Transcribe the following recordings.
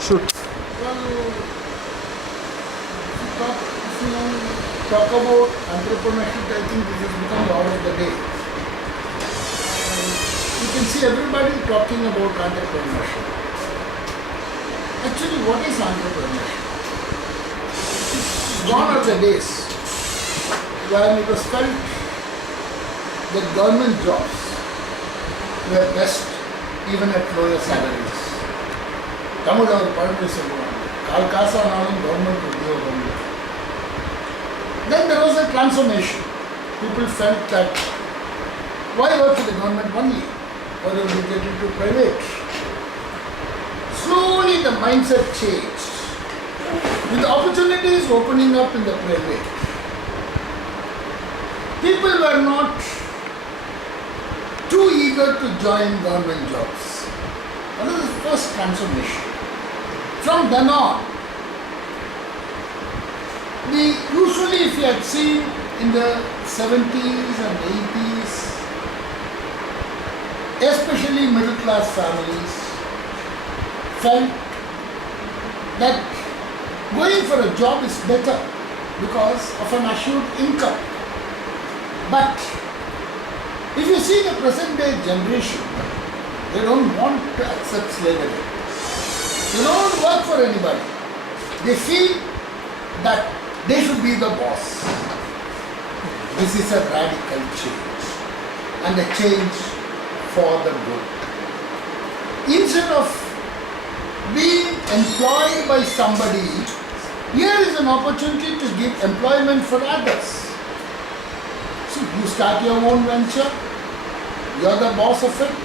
Shoot. Well, if you talk about entrepreneurship, I think this has become the order of the day. You can see everybody talking about entrepreneurship. Actually, what is entrepreneurship? Gone are the days when it was felt that government jobs were best even at lower salaries. Tamil அவர் பழமொழி சொல்லுவாங்க, கால் காசானாலும் government உத்தியோகம். Then there was a transformation. People felt that why work for the government only? Why don't we get into private? Slowly the mindset changed. With the opportunities opening up in the private, people were not too eager to join government jobs. That was the first transformation. From then on, usually if you had seen in the 70s and 80s, especially middle class families felt that going for a job is better because of an assured income. But if you see the present day generation, they don't want to accept slavery. They don't work for anybody. They feel that they should be the boss. This is a radical change and a change for the good. Instead of being employed by somebody, here is an opportunity to give employment for others. So you start your own venture, you are the boss of it.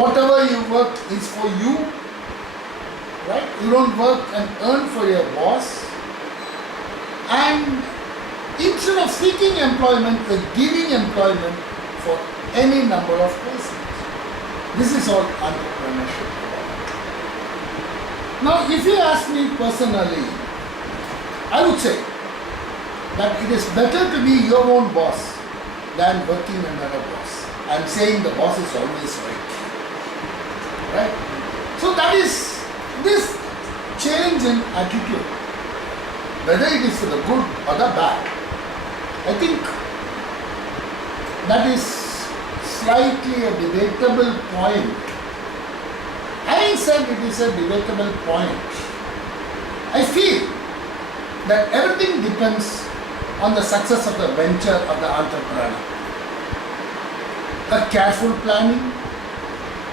Whatever you work is for you, right? You don't work and earn for your boss. And instead of seeking employment, you're giving employment for any number of persons. This is all entrepreneurship. Now, if you ask me personally, I would say that it is better to be your own boss than working under a boss. I'm saying the boss is always right. Right? So that is this change in attitude, whether it is for the good or the bad. I think that is slightly a debatable point. Having said it is a debatable point, I feel that everything depends on the success of the venture of the entrepreneur. A careful planning,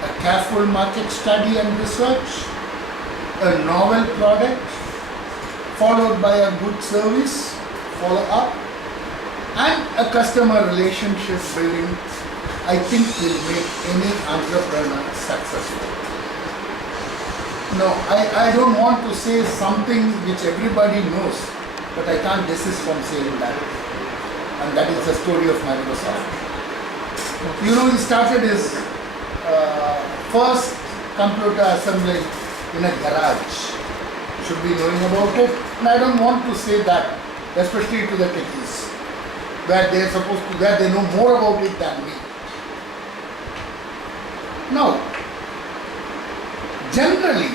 a careful market study and research, a novel product, followed by a good service, follow up, and a customer relationship building, I think will make any entrepreneur successful. No, I don't want to say something which everybody knows, but I can't desist from saying that. And that is the story of Microsoft. You know, he started his first computer assembly in a garage. You should be knowing about it. And I don't want to say that, especially to the techies, where they know more about it than me. Now, generally,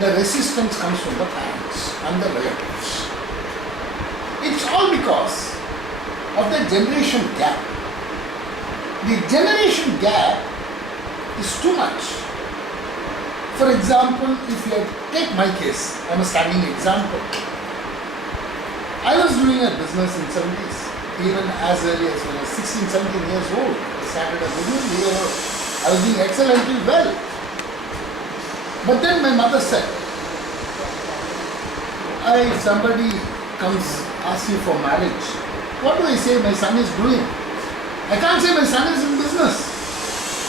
the resistance comes from the parents and the relatives. It's all because of the generation gap. The generation gap is too much. For example, if you take my case, I'm a standing example. I was doing a business in 70s, even as early as when I was 16, 17 years old. I started a business, I was doing excellently well. But then my mother said, if somebody comes, asks you for marriage, what do I say my son is doing? I can't say my son is in business.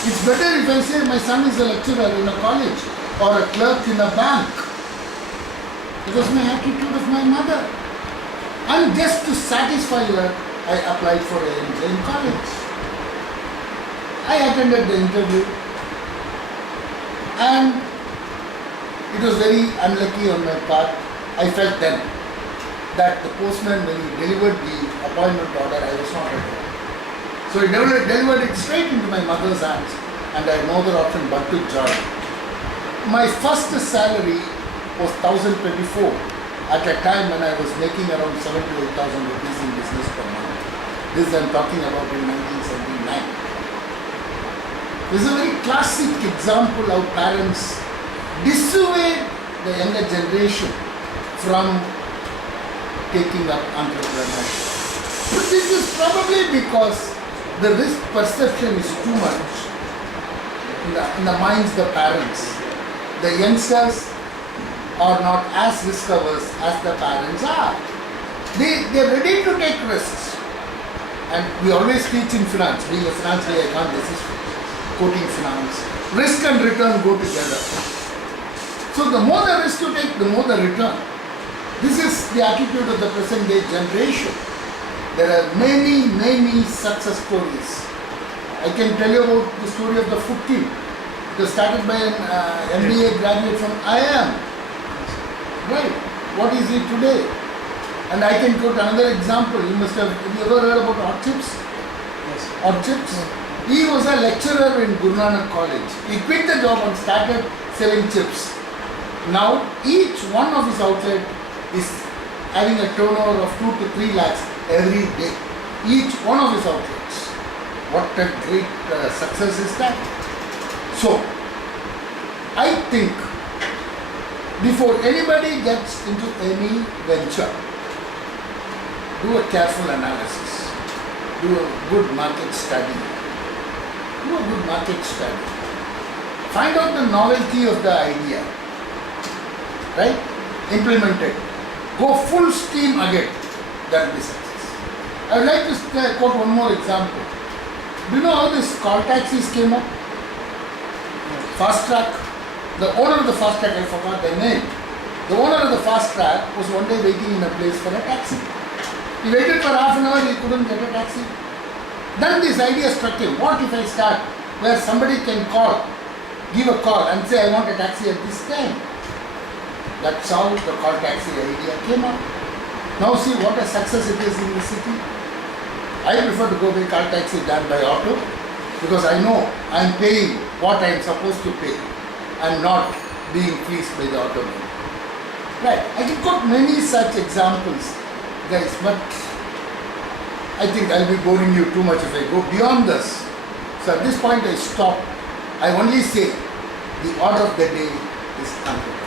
It's better if I say my son is a lecturer in a college or a clerk in a bank. It was my attitude of my mother. And just to satisfy her, I applied for an engineering college. I attended the interview and it was very unlucky on my part. I felt then that the postman, when he delivered the appointment order, I was not at home. So he delivered it straight into my mother's hands and I had no other option but to join. My first salary was 1024 at a time when I was making around 7 to 8,000 rupees in business per month. This I'm talking about in 1979. This is a very classic example how parents dissuade the younger generation from taking up entrepreneurship. But this is probably because the risk perception is too much in the minds of the parents. The youngsters are not as risk averse as the parents are. They are ready to take risks. And we always teach in finance, being a finance guy, I can't resist quoting finance. Risk and return go together. So the more the risk you take, the more the return. This is the attitude of the present day generation. There are many, many success stories. I can tell you about the story of the food team. It was started by an MBA graduate from IIM. Right. What is it today? And I can quote another example. Have you ever heard about Hot Chips? Yes. Hot Chips? He was a lecturer in Guru Nanak College. He quit the job and started selling chips. Now, each one of his outlets is having a turnover of 2 to 3 lakhs every day. Each one of his outlets. What a great success is that. So, I think before anybody gets into any venture, do a careful analysis. Do a good market study. Do a good market study. Find out the novelty of the idea. Right? Implement it. Go full steam ahead. That will be success. I would like to quote one more example. Do you know how this call taxis came up? Fast Track. The owner of the Fast Track, I forgot their name. The owner of the Fast Track was one day waiting in a place for a taxi. He waited for half an hour, he couldn't get a taxi. Then this idea struck him. What if I start where somebody can call, give a call and say, I want a taxi at this time? That's how the call taxi idea came up. Now see what a success it is in the city. I prefer to go by call taxi than by auto because I know I am paying what I am supposed to pay and not being fleeced by the automobile. Right. I can quote many such examples, guys, but I think I'll be boring you too much if I go beyond this. So at this point I stop. I only say the order of the day is entrepreneurship.